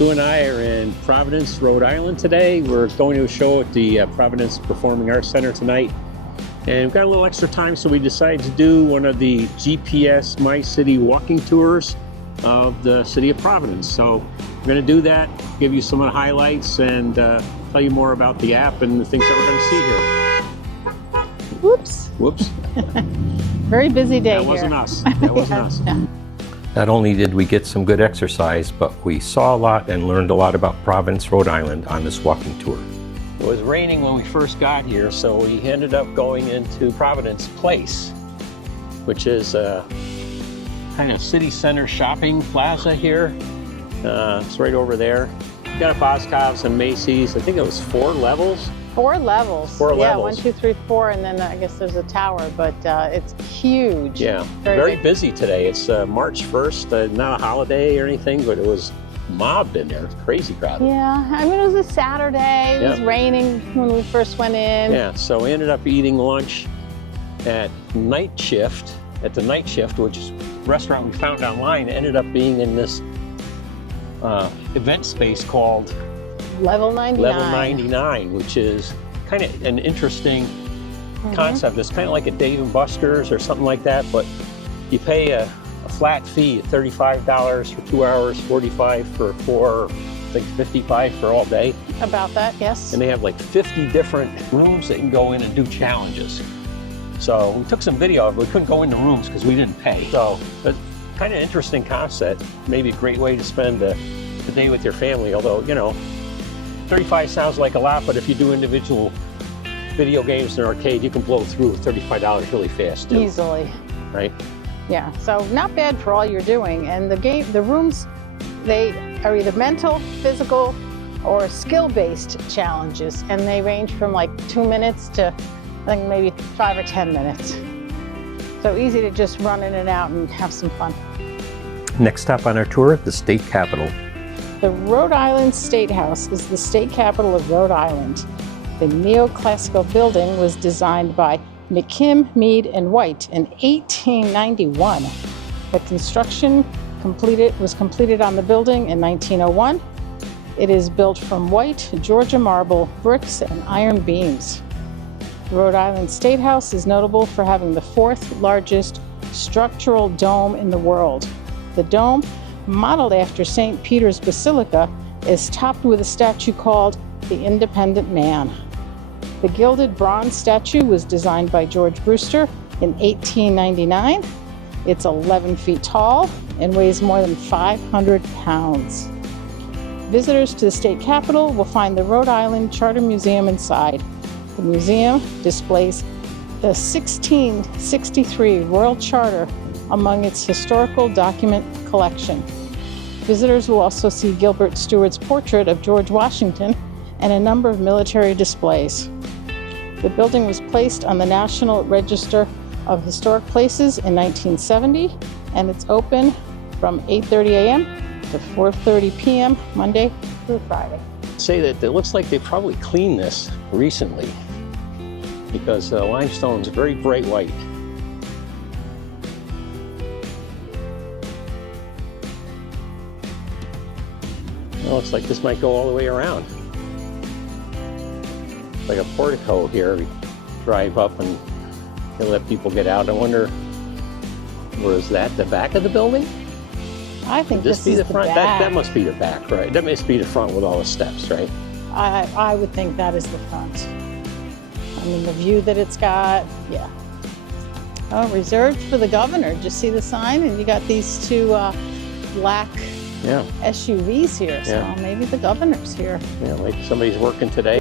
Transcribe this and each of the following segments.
Sue and I are in Providence, Rhode Island today. We're going to a show at the Providence Performing Arts Center tonight. And we've got a little extra time, so we decided to do one of the GPSmyCity walking tours of the city of Providence. So we're going to do that, give you some of the highlights, and tell you more about the app and the things that we're going to see here. Whoops. Whoops. Very busy day here. That wasn't us. That wasn't us. Yeah. Not only did we get some good exercise, but we saw a lot and learned a lot about Providence, Rhode Island on this walking tour. It was raining when we first got here, so we ended up going into Providence Place, which is a kind of city center shopping plaza here. It's right over there. Got a Boscov's and Macy's. I think it was 4 levels. 4 levels. Four yeah, levels. 1, 2, 3, 4, and then I guess there's a tower, but it's huge. Yeah, very busy today. It's March 1st, not a holiday or anything, but it was mobbed in there. It's crazy crowded. Yeah, I mean, it was a Saturday. It was raining when we first went in. Yeah, so we ended up eating lunch at Night Shift, which is a restaurant we found online. It ended up being in this event space called Level 99. Level 99, which is kind of an interesting concept. It's kind of like a Dave & Buster's or something like that, but you pay a flat fee at $35 for 2 hours, $45 for 4, I think $55 for all day. About that, yes. And they have like 50 different rooms that you can go in and do challenges. So we took some video of it. We couldn't go in the rooms because we didn't pay. So, but kind of interesting concept. Maybe a great way to spend the day with your family, although, you know, 35 sounds like a lot, but if you do individual video games in an arcade, you can blow through $35 really fast too. Easily. Right? Yeah, so not bad for all you're doing. And the rooms, they are either mental, physical, or skill-based challenges. And they range from like 2 minutes to, I think, maybe 5 or 10 minutes. So easy to just run in and out and have some fun. Next stop on our tour, the state capitol. The Rhode Island State House is the state capitol of Rhode Island. The neoclassical building was designed by McKim, Mead, and White in 1891. The construction was completed on the building in 1901. It is built from white Georgia marble bricks and iron beams. The Rhode Island State House is notable for having the 4th largest structural dome in the world. The dome, modeled after St. Peter's Basilica, is topped with a statue called the Independent Man. The gilded bronze statue was designed by George Brewster in 1899. It's 11 feet tall and weighs more than 500 pounds. Visitors to the state capitol will find the Rhode Island Charter Museum inside. The museum displays the 1663 Royal Charter among its historical document collection. Visitors will also see Gilbert Stuart's portrait of George Washington and a number of military displays. The building was placed on the National Register of Historic Places in 1970, and it's open from 8:30 a.m. to 4:30 p.m. Monday through Friday. Say that it looks like they probably cleaned this recently because the limestone is very bright white. It looks like this might go all the way around. Like a portico here. We drive up and they let people get out. I wonder, was that the back of the building? I think Would this be is the the front. back. That must be the back, right? That must be the front with all the steps, right? I would think that is the front. I mean, the view that it's got, yeah. Oh, reserved for the governor. Just see the sign, and you got these 2 black SUVs here. So maybe the governor's here. Yeah, like somebody's working today.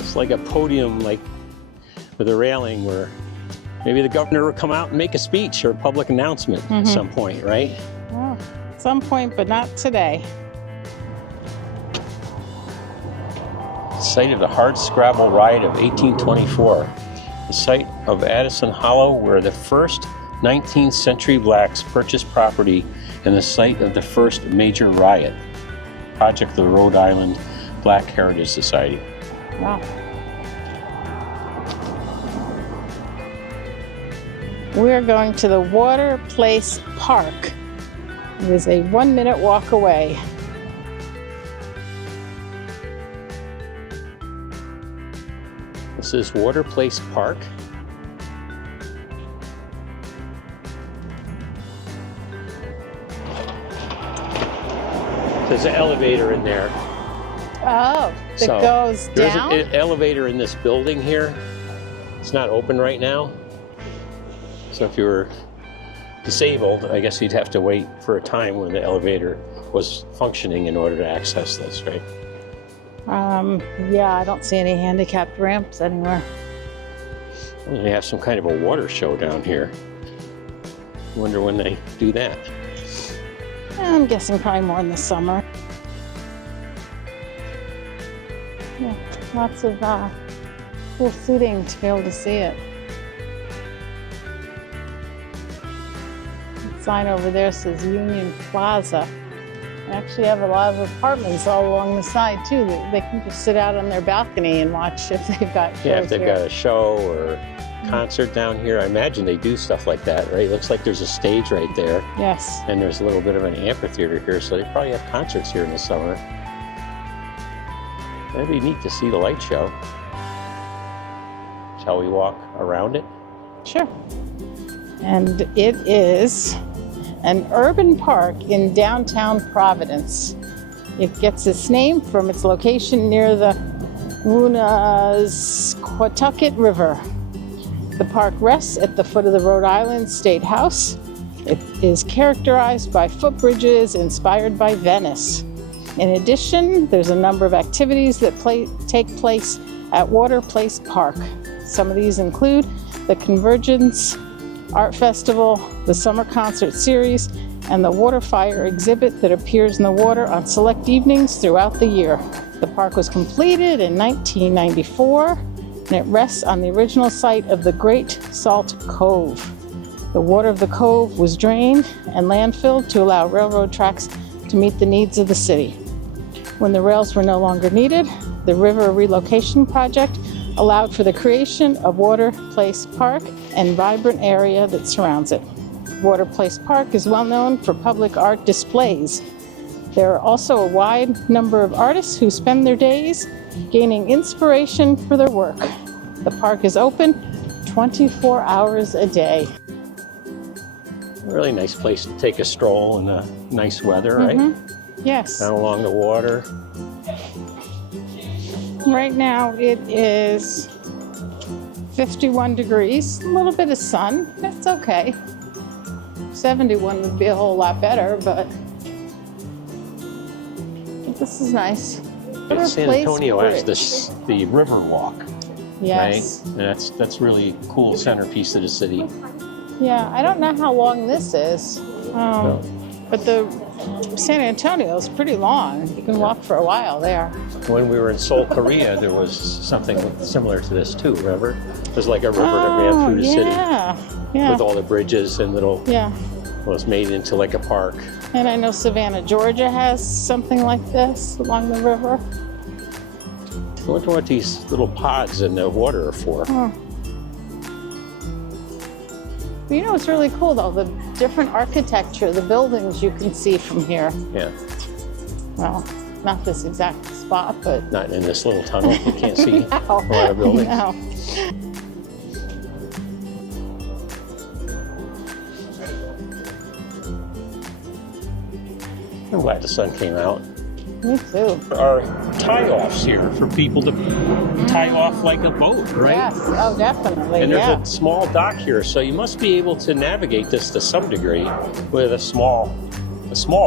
It's like a podium, like with a railing where maybe the governor will come out and make a speech or a public announcement at some point, right? Well, at some point, but not today. Site of the hardscrabble riot of 1824. the site of Addison Hollow, where the first 19th century blacks purchased property and the site of the first major riot. Project of the Rhode Island Black Heritage Society. Wow. We're going to the Water Place Park. It is a 1-minute walk away. This is Water Place Park. There's an elevator in there. Oh, that goes down? There's an elevator in this building here. It's not open right now. So if you were disabled, I guess you'd have to wait for a time when the elevator was functioning in order to access this, right? Yeah, I don't see any handicapped ramps anywhere. Well, they have some kind of a water show down here. Wonder when they do that. I'm guessing probably more in the summer. Yeah, lots of cool seating to be able to see it. The sign over there says Union Plaza. They actually have a lot of apartments all along the side too. They can just sit out on their balcony and watch if they've got shows. Yeah, if they've here. got a show or concert down here. I imagine they do stuff like that, right? It looks like there's a stage right there. Yes. And there's a little bit of an amphitheater here, so they probably have concerts here in the summer. That'd be neat to see the light show. Shall we walk around it? Sure. And it is an urban park in downtown Providence. It gets its name from its location near the Woonasquatucket River. The park rests at the foot of the Rhode Island State House. It is characterized by footbridges inspired by Venice. In addition, there's a number of activities that take place at Water Place Park. Some of these include the Convergence Art Festival, the Summer Concert Series, and the Water Fire exhibit that appears in the water on select evenings throughout the year. The park was completed in 1994, and it rests on the original site of the Great Salt Cove. The water of the cove was drained and landfilled to allow railroad tracks to meet the needs of the city. When the rails were no longer needed, the river relocation project allowed for the creation of Water Place Park and vibrant area that surrounds it. Water Place Park is well known for public art displays. There are also a wide number of artists who spend their days gaining inspiration for their work. The park is open 24 hours a day. A really nice place to take a stroll in the nice weather, right? Yes. Down along the water. Right now it is 51 degrees, a little bit of sun. That's okay. 71 would be a whole lot better, but this is nice. San Antonio has the river walk, yes. right? And that's really a cool centerpiece of the city. Yeah, I don't know how long this is, but the San Antonio is pretty long. You can walk for a while there. When we were in Seoul, Korea, there was something similar to this too, remember? There's like a river that ran through the city with all the bridges and little, it was made into like a park. And I know Savannah, Georgia has something like this along the river. I wonder what these little pods in the water are for. But you know what's really cool though? The different architecture, the buildings you can see from here. Yeah. Well, not this exact spot, but... Not in this little tunnel. You can't see No. a lot of buildings. No. I'm glad the sun came out. Me too. There are tie-offs here for people to tie off like a boat, right? Yes, oh definitely, And there's a small dock here, so you must be able to navigate this to some degree with a small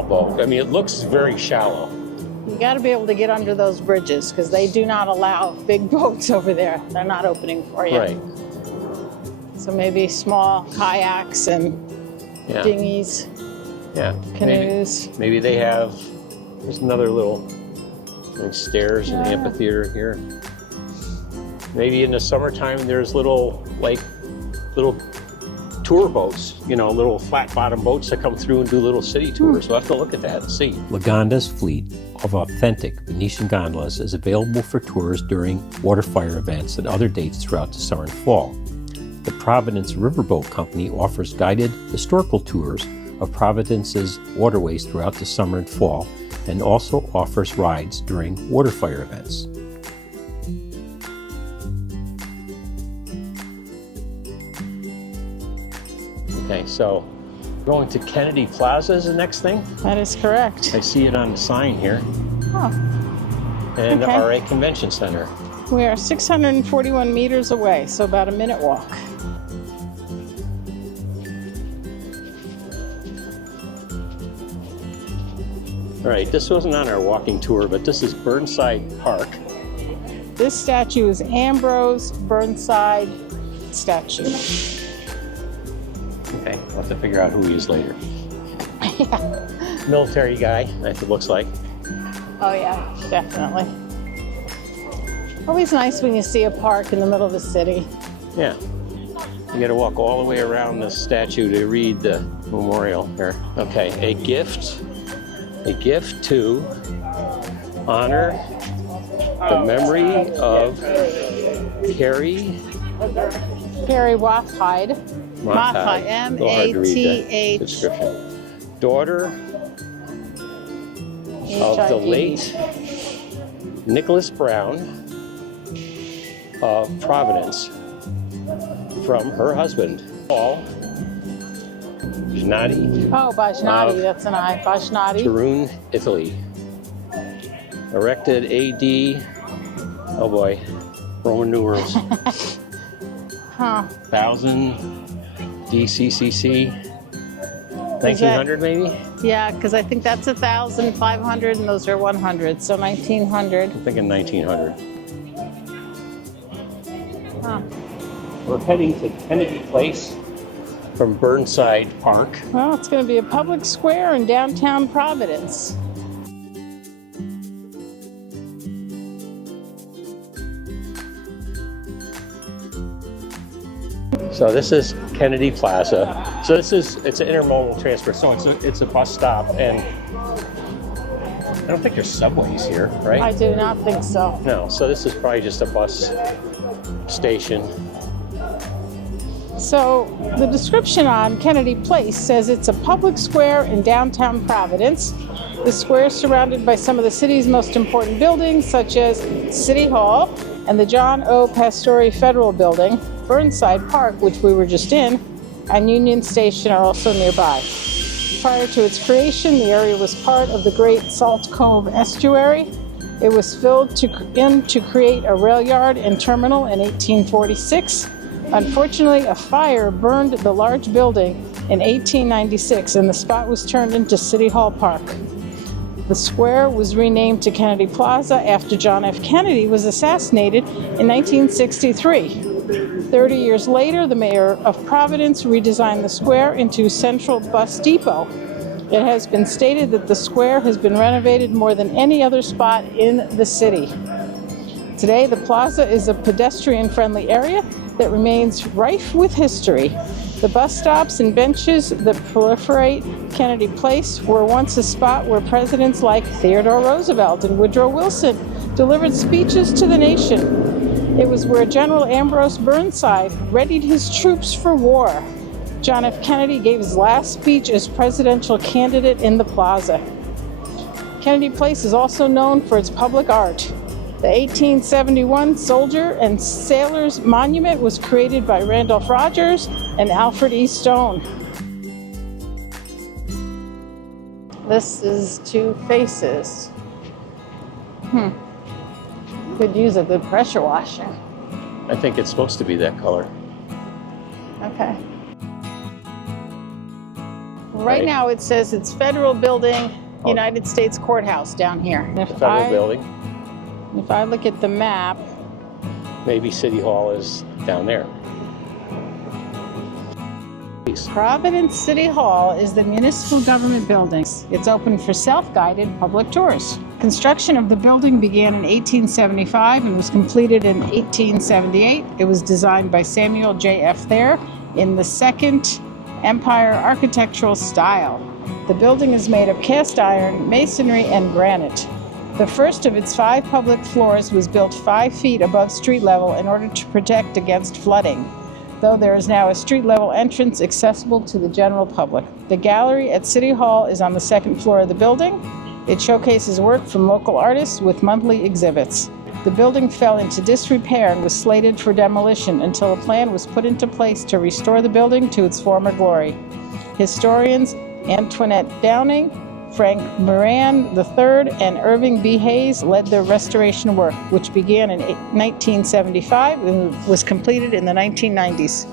boat. I mean, it looks very shallow. You got to be able to get under those bridges because they do not allow big boats over there. They're not opening for you. Right. So maybe small kayaks and dinghies, canoes. Maybe they have. There's another little stairs and amphitheater here. Maybe in the summertime there's little tour boats, you know, little flat bottom boats that come through and do little city tours. We'll have to look at that and see. Lagonda's fleet of authentic Venetian gondolas is available for tours during water fire events and other dates throughout the summer and fall. The Providence Riverboat Company offers guided historical tours of Providence's waterways throughout the summer and fall, and also offers rides during water fire events. Okay, so going to Kennedy Plaza is the next thing. That is correct. I see it on the sign here. Oh, And okay. the RA Convention Center. We are 641 meters away, so about a minute walk. All right, this wasn't on our walking tour, but this is Burnside Park. This statue is Ambrose Burnside statue. Okay, we'll have to figure out who he is later. Military guy, it looks like. Oh yeah, definitely. Always nice when you see a park in the middle of the city. Yeah. You gotta walk all the way around the statue to read the memorial here. Okay, a gift to honor the memory of Carrie Mothhide. Mothhide, M-A-T-H. description. Daughter of the late Nicholas Brown of Providence, from her husband, Paul Bajnadi, Oh, Bajnadi, that's an I. Bajnadi. Turin, Italy. Erected AD, oh boy, Roman numerals, Huh. 1000 DCCC, 1900 maybe? Yeah, because I think that's 1,500 and those are 100, so 1,900. I'm thinking 1900. Huh. We're heading to Kennedy Place from Burnside Park. Well, it's going to be a public square in downtown Providence. So this is Kennedy Plaza. So it's an intermodal transfer. So it's a bus stop, and I don't think there's subways here, right? I do not think so. No. So this is probably just a bus station. So the description on Kennedy Place says it's a public square in downtown Providence. The square is surrounded by some of the city's most important buildings, such as City Hall and the John O. Pastore Federal Building. Burnside Park, which we were just in, and Union Station are also nearby. Prior to its creation, the area was part of the Great Salt Cove Estuary. It was filled in to create a rail yard and terminal in 1846. Unfortunately, a fire burned the large building in 1896, and the spot was turned into City Hall Park. The square was renamed to Kennedy Plaza after John F. Kennedy was assassinated in 1963. 30 years later, the mayor of Providence redesigned the square into Central Bus Depot. It has been stated that the square has been renovated more than any other spot in the city. Today, the plaza is a pedestrian-friendly area that remains rife with history. The bus stops and benches that proliferate Kennedy Place were once a spot where presidents like Theodore Roosevelt and Woodrow Wilson delivered speeches to the nation. It was where General Ambrose Burnside readied his troops for war. John F. Kennedy gave his last speech as presidential candidate in the plaza. Kennedy Place is also known for its public art. The 1871 Soldier and Sailors Monument was created by Randolph Rogers and Alfred E. Stone. This is Two Faces. Could use a good pressure washing. I think it's supposed to be that color. Okay. Right now it says it's Federal Building, United States Courthouse down here. The federal building. If I look at the map, Maybe City Hall is down there. Providence City Hall is the municipal government building. It's open for self-guided public tours. Construction of the building began in 1875 and was completed in 1878. It was designed by Samuel J.F. Thayer in the Second Empire architectural style. The building is made of cast iron, masonry, and granite. The first of its 5 public floors was built 5 feet above street level in order to protect against flooding, though there is now a street-level entrance accessible to the general public. The gallery at City Hall is on the 2nd floor of the building. It showcases work from local artists with monthly exhibits. The building fell into disrepair and was slated for demolition until a plan was put into place to restore the building to its former glory. Historians Antoinette Downing, Frank Moran III, and Irving B. Hayes led the restoration work, which began in 1975 and was completed in the 1990s.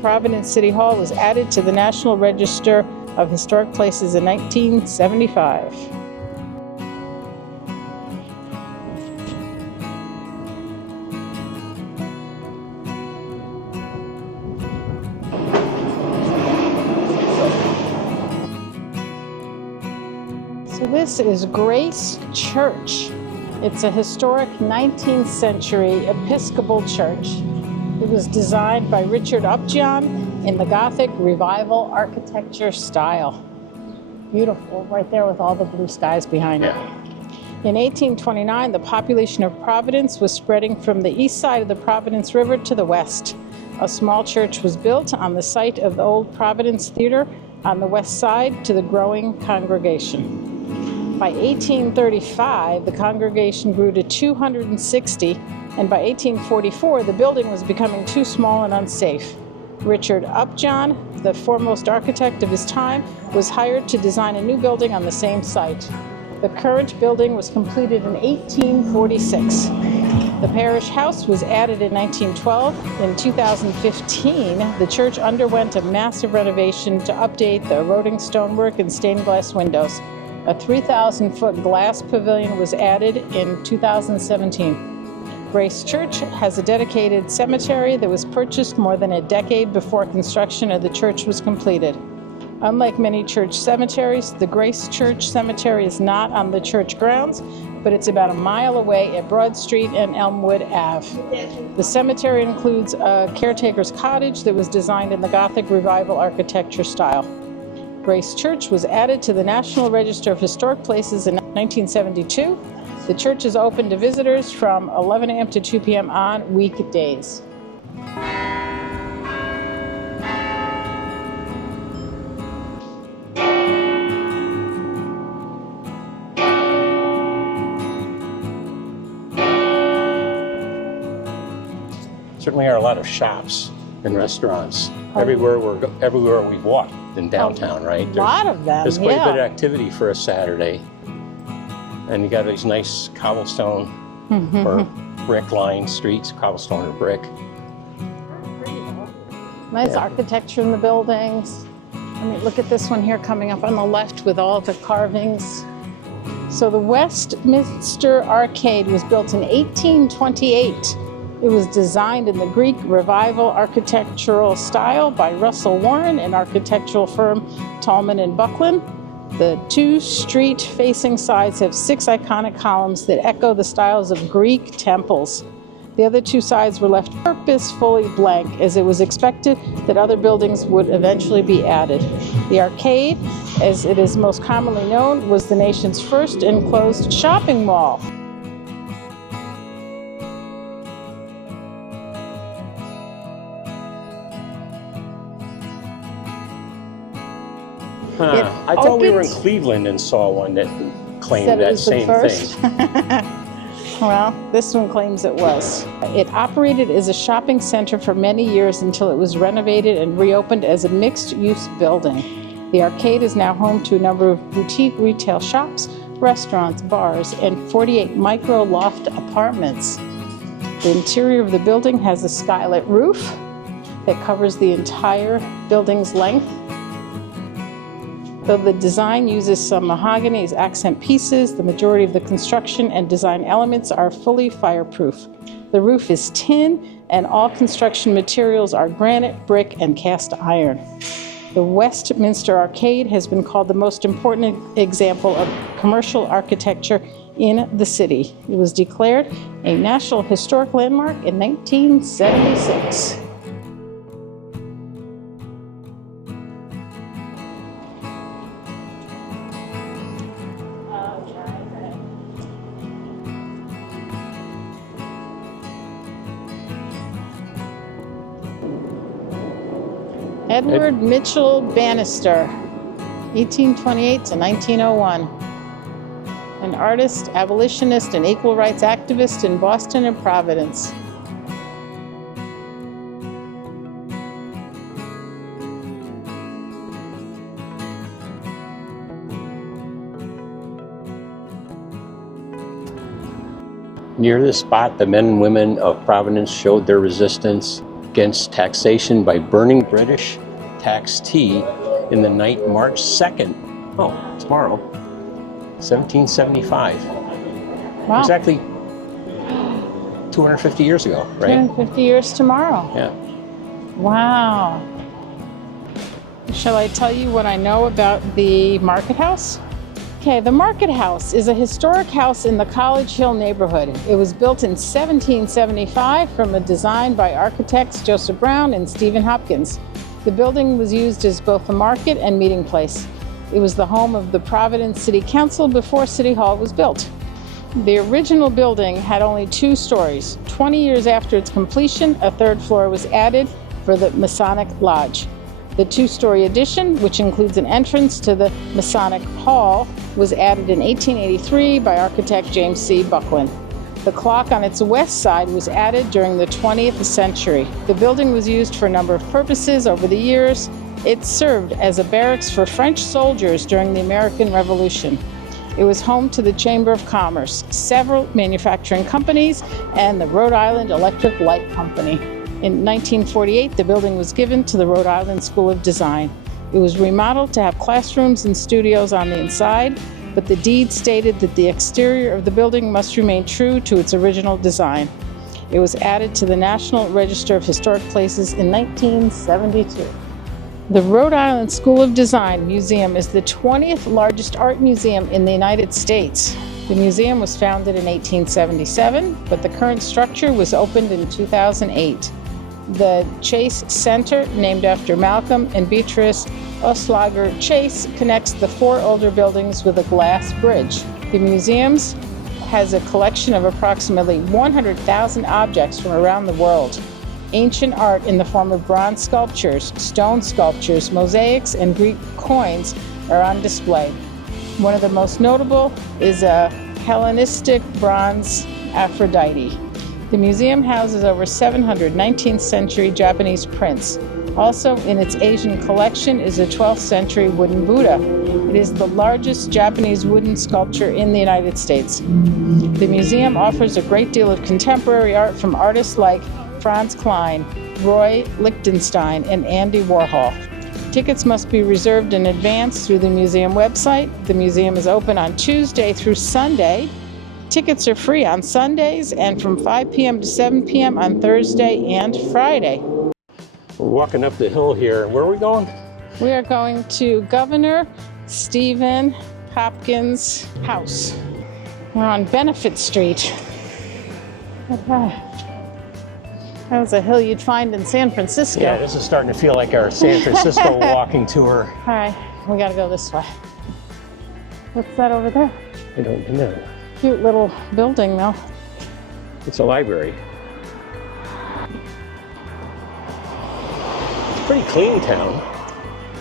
Providence City Hall was added to the National Register of Historic Places in 1975. So this is Grace Church. It's a historic 19th century Episcopal church. It was designed by Richard Upjohn in the Gothic Revival architecture style. Beautiful, right there with all the blue skies behind it. In 1829, the population of Providence was spreading from the east side of the Providence River to the west. A small church was built on the site of the old Providence Theater on the west side to the growing congregation. By 1835, the congregation grew to 260, and by 1844, the building was becoming too small and unsafe. Richard Upjohn, the foremost architect of his time, was hired to design a new building on the same site. The current building was completed in 1846. The parish house was added in 1912. In 2015, the church underwent a massive renovation to update the eroding stonework and stained glass windows. A 3,000-foot glass pavilion was added in 2017. Grace Church has a dedicated cemetery that was purchased more than a decade before construction of the church was completed. Unlike many church cemeteries, the Grace Church Cemetery is not on the church grounds, but it's about a mile away at Broad Street and Elmwood Ave. The cemetery includes a caretaker's cottage that was designed in the Gothic Revival architecture style. Grace Church was added to the National Register of Historic Places in 1972. The church is open to visitors from 11 a.m. to 2 p.m. on weekdays. Certainly are a lot of shops and restaurants everywhere we've walked in downtown, right? A lot of them, There's quite a bit of activity for a Saturday. And you got these nice cobblestone or brick-lined streets, cobblestone or brick. Nice architecture in the buildings. I mean, look at this one here coming up on the left with all the carvings. So the Westminster Arcade was built in 1828. It was designed in the Greek Revival architectural style by Russell Warren and architectural firm Tallman and Buckland. The 2 street-facing sides have 6 iconic columns that echo the styles of Greek temples. The other 2 sides were left purposefully blank, as it was expected that other buildings would eventually be added. The arcade, as it is most commonly known, was the nation's first enclosed shopping mall. I thought we were in Cleveland and saw one that claimed that same thing. Well, this one claims it was. It operated as a shopping center for many years until it was renovated and reopened as a mixed-use building. The arcade is now home to a number of boutique retail shops, restaurants, bars, and 48 micro-loft apartments. The interior of the building has a skylit roof that covers the entire building's length. Though the design uses some mahogany as accent pieces, the majority of the construction and design elements are fully fireproof. The roof is tin, and all construction materials are granite, brick, and cast iron. The Westminster Arcade has been called the most important example of commercial architecture in the city. It was declared a National Historic Landmark in 1976. Edward Mitchell Bannister, 1828 to 1901. An artist, abolitionist, and equal rights activist in Boston and Providence. Near this spot, the men and women of Providence showed their resistance against taxation by burning British tax tea in the night March 2nd. Oh, tomorrow. 1775. Wow. Exactly 250 years ago, right? 250 years tomorrow. Yeah. Wow. Shall I tell you what I know about the Market House? Okay, the Market House is a historic house in the College Hill neighborhood. It was built in 1775 from a design by architects Joseph Brown and Stephen Hopkins. The building was used as both a market and meeting place. It was the home of the Providence City Council before City Hall was built. The original building had only 2 stories. 20 years after its completion, a 3rd floor was added for the Masonic Lodge. The 2-story addition, which includes an entrance to the Masonic Hall, was added in 1883 by architect James C. Buckland. The clock on its west side was added during the 20th century. The building was used for a number of purposes over the years. It served as a barracks for French soldiers during the American Revolution. It was home to the Chamber of Commerce, several manufacturing companies, and the Rhode Island Electric Light Company. In 1948, the building was given to the Rhode Island School of Design. It was remodeled to have classrooms and studios on the inside, but the deed stated that the exterior of the building must remain true to its original design. It was added to the National Register of Historic Places in 1972. The Rhode Island School of Design Museum is the 20th largest art museum in the United States. The museum was founded in 1877, but the current structure was opened in 2008. The Chase Center, named after Malcolm and Beatrice Oslager Chase, connects the 4 older buildings with a glass bridge. The museum has a collection of approximately 100,000 objects from around the world. Ancient art in the form of bronze sculptures, stone sculptures, mosaics, and Greek coins are on display. One of the most notable is a Hellenistic bronze Aphrodite. The museum houses over 700 19th century Japanese prints. Also in its Asian collection is a 12th century wooden Buddha. It is the largest Japanese wooden sculpture in the United States. The museum offers a great deal of contemporary art from artists like Franz Klein, Roy Lichtenstein, and Andy Warhol. Tickets must be reserved in advance through the museum website. The museum is open on Tuesday through Sunday. Tickets are free on Sundays and from 5 p.m. to 7 p.m. on Thursday and Friday. We're walking up the hill here. Where are we going? We are going to Governor Stephen Hopkins' house. We're on Benefit Street. Okay. That was a hill you'd find in San Francisco. Yeah, this is starting to feel like our San Francisco walking tour. All right, we gotta go this way. What's that over there? I don't know. Cute little building, though. It's a library. It's a pretty clean town.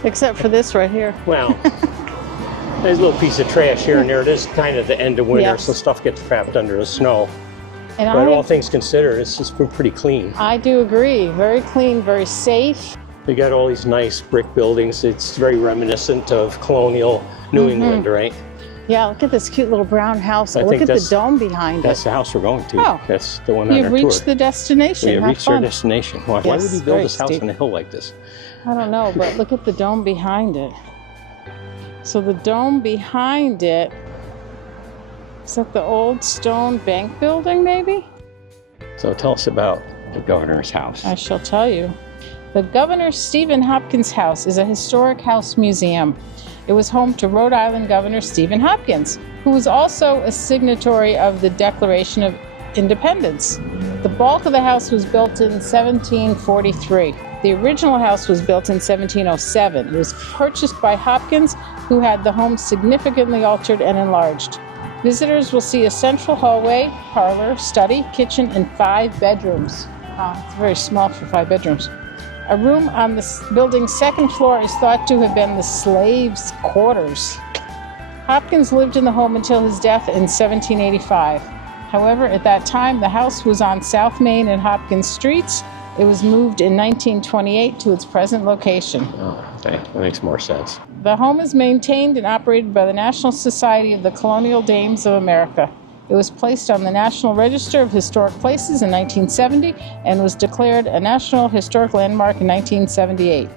Except for this right here. Well, there's a little piece of trash here and there. This is kind of the end of winter, Yes. so stuff gets trapped under the snow. And But all things considered, it's just been pretty clean. I do agree. Very clean, very safe. They got all these nice brick buildings. It's very reminiscent of colonial New England, right? Yeah, look at this cute little brown house. I Look think at the that's- dome behind That's it. the house we're going to. Oh. That's the one on You've our reached tour. the destination. We have Have reached our fun. destination. Why Yes, would we build very this house steep. on a hill like this? I don't know, but look at the dome behind it. So the dome behind it, is that the old stone bank building, maybe? So tell us about the governor's house. I shall tell you. The Governor Stephen Hopkins House is a historic house museum. It was home to Rhode Island Governor Stephen Hopkins, who was also a signatory of the Declaration of Independence. The bulk of the house was built in 1743. The original house was built in 1707. It was purchased by Hopkins, who had the home significantly altered and enlarged. Visitors will see a central hallway, parlor, study, kitchen, and 5 bedrooms. Wow, it's very small for 5 bedrooms. A room on the building's second floor is thought to have been the slaves' quarters. Hopkins lived in the home until his death in 1785. However, at that time, the house was on South Main and Hopkins Streets. It was moved in 1928 to its present location. Oh, okay. That makes more sense. The home is maintained and operated by the National Society of the Colonial Dames of America. It was placed on the National Register of Historic Places in 1970 and was declared a National Historic Landmark in 1978.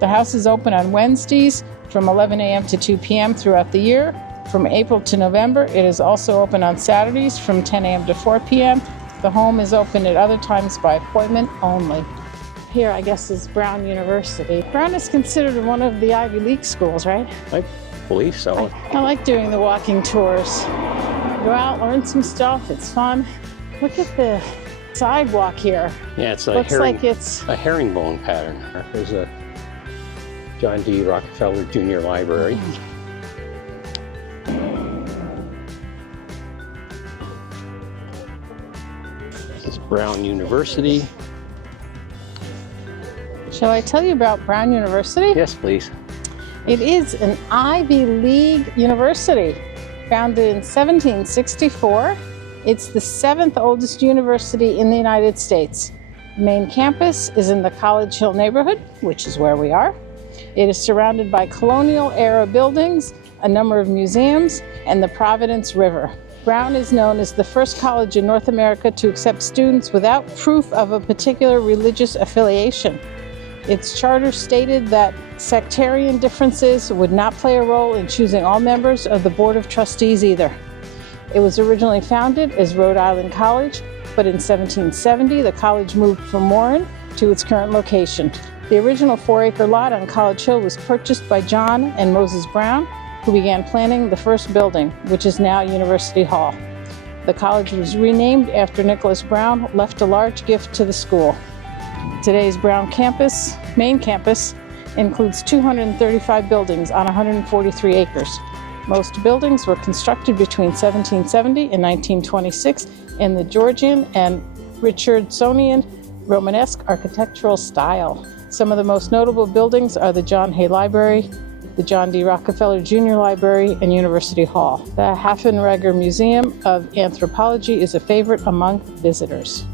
The house is open on Wednesdays from 11 a.m. to 2 p.m. throughout the year. From April to November, it is also open on Saturdays from 10 a.m. to 4 p.m. The home is open at other times by appointment only. Here, I guess, is Brown University. Brown is considered one of the Ivy League schools, right? I believe so. I like doing the walking tours. Go out, learn some stuff. It's fun. Look at the sidewalk here. Yeah, it's a Looks like it's a herringbone pattern. There's a John D. Rockefeller Jr. Library. This is Brown University. Shall I tell you about Brown University? Yes, please. It is an Ivy League university. Founded in 1764, it's the 7th oldest university in the United States. The main campus is in the College Hill neighborhood, which is where we are. It is surrounded by colonial-era buildings, a number of museums, and the Providence River. Brown is known as the first college in North America to accept students without proof of a particular religious affiliation. Its charter stated that sectarian differences would not play a role in choosing all members of the Board of Trustees either. It was originally founded as Rhode Island College, but in 1770 the college moved from Warren to its current location. The original 4-acre lot on College Hill was purchased by John and Moses Brown, who began planning the first building, which is now University Hall. The college was renamed after Nicholas Brown, left a large gift to the school. Today's Brown campus, main campus, includes 235 buildings on 143 acres. Most buildings were constructed between 1770 and 1926 in the Georgian and Richardsonian Romanesque architectural style. Some of the most notable buildings are the John Hay Library, the John D. Rockefeller Jr. Library, and University Hall. The Hafenreger Museum of Anthropology is a favorite among visitors.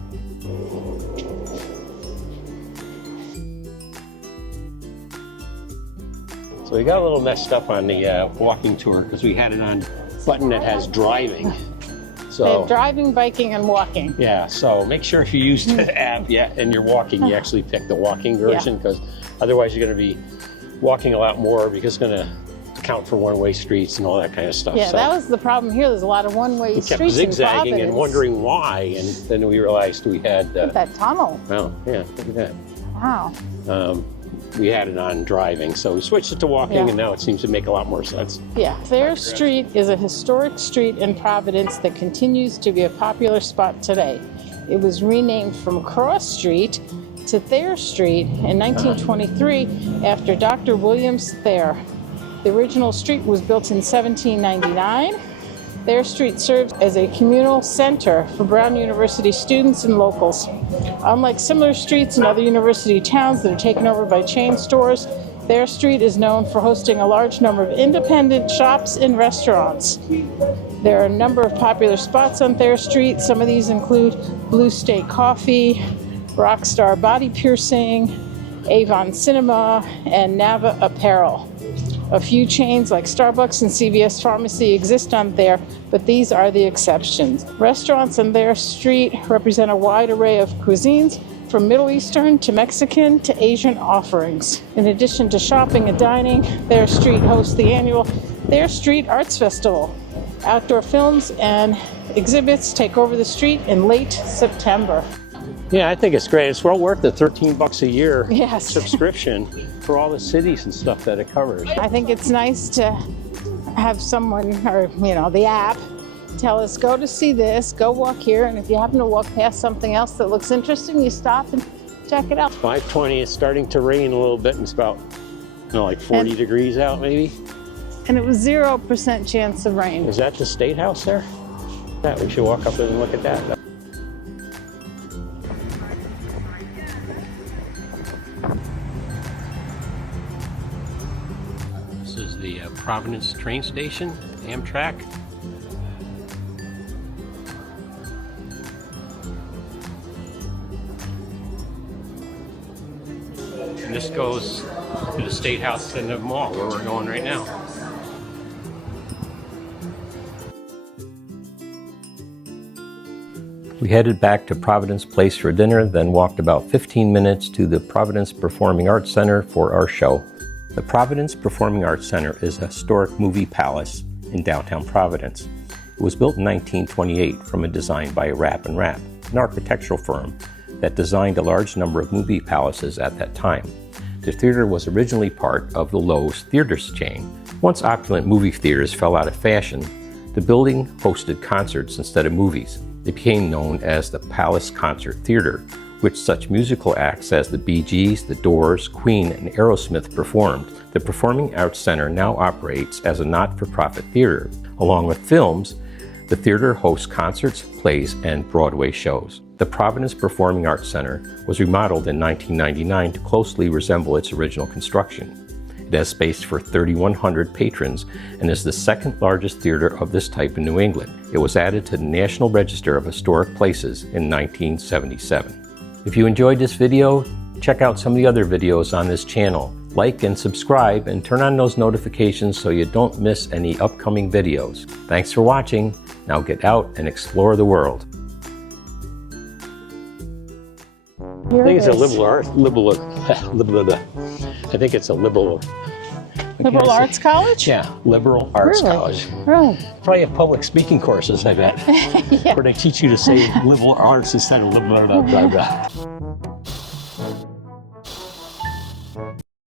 So we got a little messed up on the walking tour because we had it on button that has driving. They So have driving, biking, and walking. yeah, so make sure if you use the app and you're walking, you actually pick the walking version because otherwise you're going to be walking a lot more because it's going to account for one-way streets and all that kind of stuff. Yeah, so that was the problem here. There's a lot of one-way we streets kept in zigzagging Providence. and wondering why, and then we realized we had. Look at that tunnel. Well, yeah, look at that. Wow. We had it on driving, so we switched it to walking, Yeah. and now it seems to make a lot more sense. Yeah, Thayer Street is a historic street in Providence that continues to be a popular spot today. It was renamed from Cross Street to Thayer Street in 1923 after Dr. Williams Thayer. The original street was built in 1799. Thayer Street serves as a communal center for Brown University students and locals. Unlike similar streets in other university towns that are taken over by chain stores, Thayer Street is known for hosting a large number of independent shops and restaurants. There are a number of popular spots on Thayer Street. Some of these include Blue State Coffee, Rockstar Body Piercing, Avon Cinema, and Nava Apparel. A few chains like Starbucks and CVS Pharmacy exist on Thayer, but these are the exceptions. Restaurants on Thayer Street represent a wide array of cuisines, from Middle Eastern to Mexican to Asian offerings. In addition to shopping and dining, Thayer Street hosts the annual Thayer Street Arts Festival. Outdoor films and exhibits take over the street in late September. Yeah, I think it's great. It's well worth the $13 a year Yes. subscription for all the cities and stuff that it covers. I think it's nice to have someone, or the app, tell us, go to see this, go walk here, and if you happen to walk past something else that looks interesting, you stop and check it out. 5:20, it's starting to rain a little bit, and it's about like 40 degrees out maybe. And it was 0% chance of rain. Is that the State House there? Yeah, we should walk up and look at that. This is the Providence train station, Amtrak. And this goes to the State House and the mall where we're going right now. We headed back to Providence Place for dinner, then walked about 15 minutes to the Providence Performing Arts Center for our show. The Providence Performing Arts Center is a historic movie palace in downtown Providence. It was built in 1928 from a design by Rapp & Rapp, an architectural firm that designed a large number of movie palaces at that time. The theater was originally part of the Lowe's Theaters chain. Once opulent movie theaters fell out of fashion, the building hosted concerts instead of movies. It became known as the Palace Concert Theater, which such musical acts as the Bee Gees, the Doors, Queen, and Aerosmith performed. The Performing Arts Center now operates as a not-for-profit theater. Along with films, the theater hosts concerts, plays, and Broadway shows. The Providence Performing Arts Center was remodeled in 1999 to closely resemble its original construction. It has space for 3,100 patrons and is the second largest theater of this type in New England. It was added to the National Register of Historic Places in 1977. If you enjoyed this video, check out some of the other videos on this channel. Like and subscribe and turn on those notifications so you don't miss any upcoming videos. Thanks for watching. Now get out and explore the world. I think it's a liberal art, I think it's a liberal. Liberal Arts College? Yeah, liberal arts college. Really? Probably have public speaking courses, I bet. Yeah. Where they teach you to say liberal arts instead of liberal blah, blah, blah.